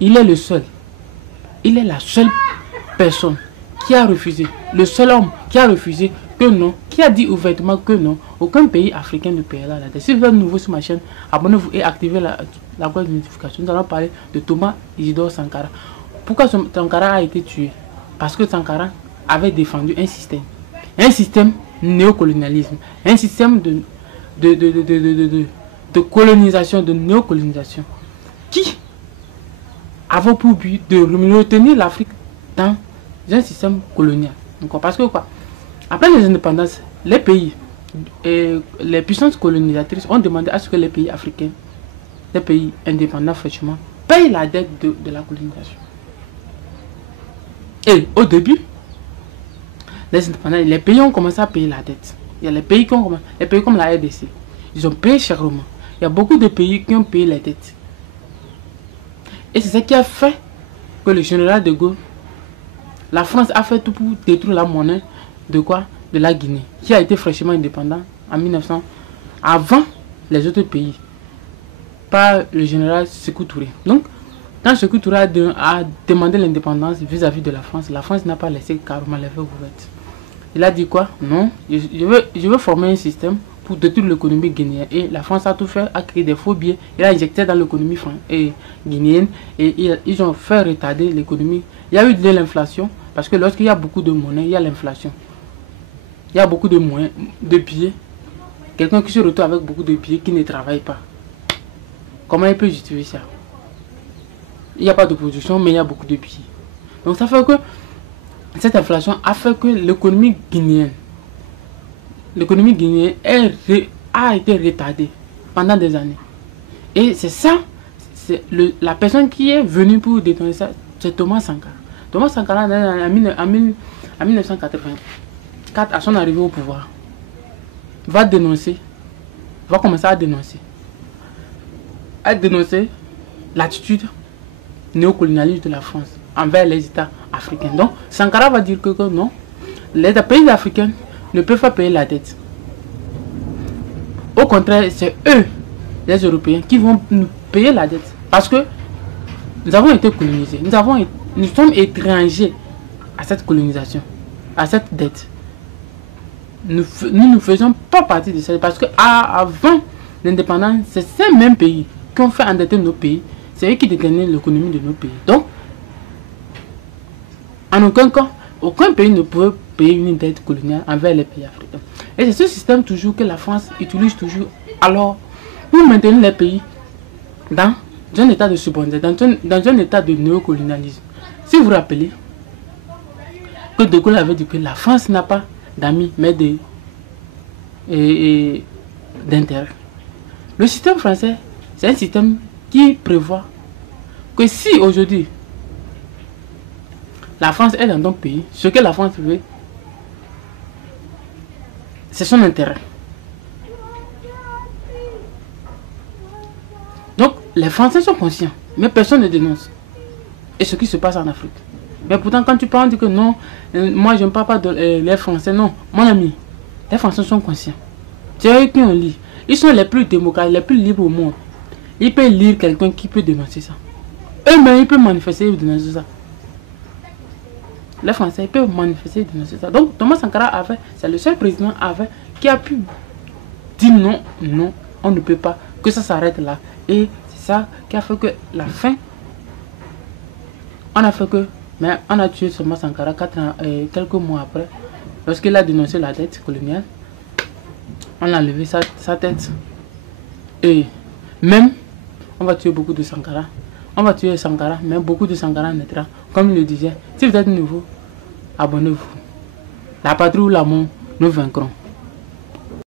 il est le seul. Il est la seule personne qui a refusé, le seul homme qui a refusé que non, qui a dit ouvertement que non, aucun pays africain ne paiera la dette. Si vous êtes nouveau sur ma chaîne, abonnez-vous et activez la cloche de notification. Nous allons parler de Thomas Isidore Sankara. Pourquoi Sankara a été tué? Parce que Sankara avait défendu un système néocolonialisme, un système de colonisation, de néocolonisation, qui avait pour but de retenir l'Afrique dans un système colonial. Donc, parce que quoi? Après les indépendances, les pays et les puissances colonisatrices ont demandé à ce que les pays africains, les pays indépendants fraîchement, payent la dette de la colonisation. Et au début, les indépendants, les pays ont commencé à payer la dette. Il y a les pays comme la RDC, ils ont payé chèrement. Il y a beaucoup de pays qui ont payé la dette. Et c'est ce qui a fait que le général de Gaulle, la France a fait tout pour détruire la monnaie de quoi? De la Guinée, qui a été fraîchement indépendant en 1900, avant les autres pays, par le général Sékou Touré. Donc, quand Sékou Touré a demandé l'indépendance vis-à-vis de la France n'a pas laissé carrément les feux ouvertes. Il a dit quoi? Non, je veux former un système pour détruire l'économie guinéenne. Et la France a tout fait, a créé des faux billets, il a injecté dans l'économie guinéenne et ils ont fait retarder l'économie. Il y a eu de l'inflation, parce que lorsqu'il y a beaucoup de monnaie, il y a l'inflation. Il y a beaucoup de moyens, de billets. Quelqu'un qui se retrouve avec beaucoup de billets qui ne travaille pas. Comment il peut justifier ça? Il n'y a pas de production, mais il y a beaucoup de billets. Donc ça fait que cette inflation a fait que l'économie guinéenne a été retardée pendant des années. Et c'est ça, la personne qui est venue pour détourner ça, c'est Thomas Sankara. Thomas Sankara, en 1984, à son arrivée au pouvoir, va commencer à dénoncer l'attitude néocolonialiste de la France envers les États africains. Donc, Sankara va dire que non, les pays africains ne peuvent pas payer la dette. Au contraire, c'est eux, les Européens, qui vont nous payer la dette. Parce que nous avons été colonisés, nous sommes étrangers à cette colonisation, à cette dette. Nous ne faisons pas partie de ça. Parce que avant l'indépendance, c'est ces mêmes pays qui ont fait endetter nos pays. C'est eux qui détenaient l'économie de nos pays. Donc, en aucun cas, aucun pays ne peut payer une dette coloniale envers les pays africains. Et c'est ce système toujours que la France utilise toujours. Alors, pour maintenir les pays dans un état de subordination, dans un état de néocolonialisme. Si vous vous rappelez que De Gaulle avait dit que la France n'a pas d'amis, mais d'intérêt. Le système français, c'est un système qui prévoit que si aujourd'hui la France est dans un pays, ce que la France veut, c'est son intérêt. Donc les Français sont conscients, mais personne ne dénonce. Et ce qui se passe en Afrique. Mais pourtant, quand tu parles, on dit que non, moi je ne parle pas de les Français. Non, mon ami, les Français sont conscients. C'est eux qui ont lu. Ils sont les plus démocrates, les plus libres au monde. Ils peuvent lire quelqu'un qui peut dénoncer ça. Eux-mêmes, ils peuvent manifester et dénoncer ça. Les Français peuvent manifester et dénoncer ça. Donc, Thomas Sankara c'est le seul président qui a pu dire non, non, on ne peut pas, que ça s'arrête là. Et c'est ça qui a fait que la fin, mais on a tué Thomas Sankara quelques mois après, lorsqu'il a dénoncé la dette coloniale. On a enlevé sa tête. Et même, on va tuer beaucoup de Sankara. On va tuer Sankara, mais beaucoup de Sankara naîtra. Comme il le disait, si vous êtes nouveau, abonnez-vous. La patrie ou l'amour, nous vaincrons.